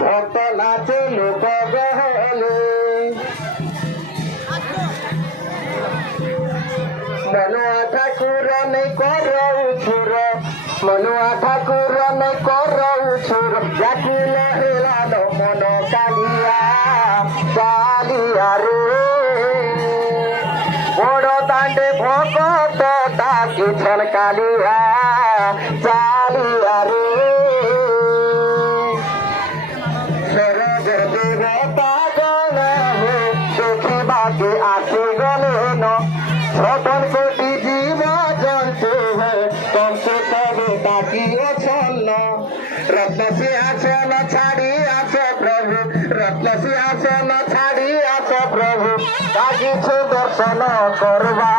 ভক্ত নাচে লোক গহলে মনুয়া ঠাকুর নেই কর উছুর মনুয়া ঠাকুর নেই কর উছুর জাকিল হেলাদ মন কালিয়া কালিয়া রে বড় দাণ্ডে ভকত ডাকিছেন কালিয়া চালিয়া রে দেবতা গণ দেখিবাকে আসি গলেন ছটন কোটি জীব জন্তু তমসে তবে তাকিয়েছন্ন রত্ন সিংহাসন ছাড়ি আস প্রভু রত্ন সিংহাসন ছাড়ি আস প্রভু তাকিছে দর্শন করবা